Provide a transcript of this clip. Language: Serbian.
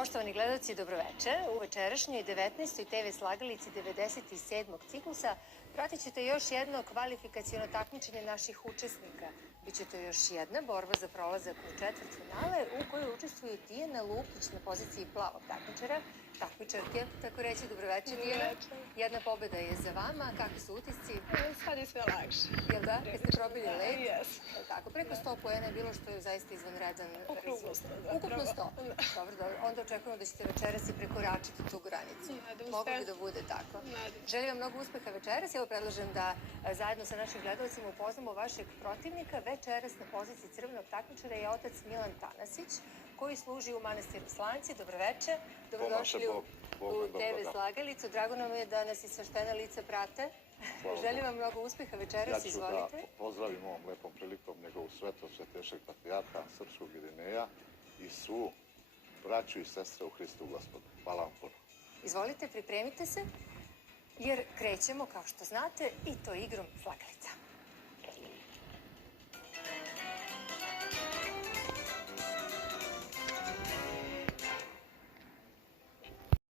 Poštovani gledalci, dobroveče. U večerašnjoj 19. TV slagalici 97. ciklusa pratit ćete još jedno kvalifikaciono takmičenje naših učesnika. Biće to još jedna borba za prolazak u četvrtfinale u kojoj učestvuju Tijana Lukić na poziciji plavog takmičarke. Tako reći, dobroveče Tijana. Jedna pobjeda je za vama. Kakvi su utisci? Sad je sve lakše. Jel da? Jeste probili led? Jes. Tako, preko 100 poena je bilo što je zaista izvanredan rezultat. Ukupno 100. Dobro. Onda očekujemo da ćete večeras i prekoračiti tu granicu. Moglo bi da bude tako. Želim vam mnogo uspeha večeras. Evo predlažem da zajedno sa našim gledalcima upoznamo vašeg protivnika. Večeras na poziciji crvenog takmičara je otac Milan Tanasić, koji služi u manastiru Slanci. Dobroveče. Dobrodošli u TV slagalicu. Drago nam je da nas i svaštena lica prate. Želim vam mnogo uspeha večeras, izvolite. Ja ću da pozdravim ovom lepom prilikom njegovu svetost svetejšeg patrijarha srpskog Irineja i svu braću i sestre u Hristu Gospodu. Hvala vam puno. Izvolite, pripremite se, jer krećemo, kao što znate, i to igrom slagalica.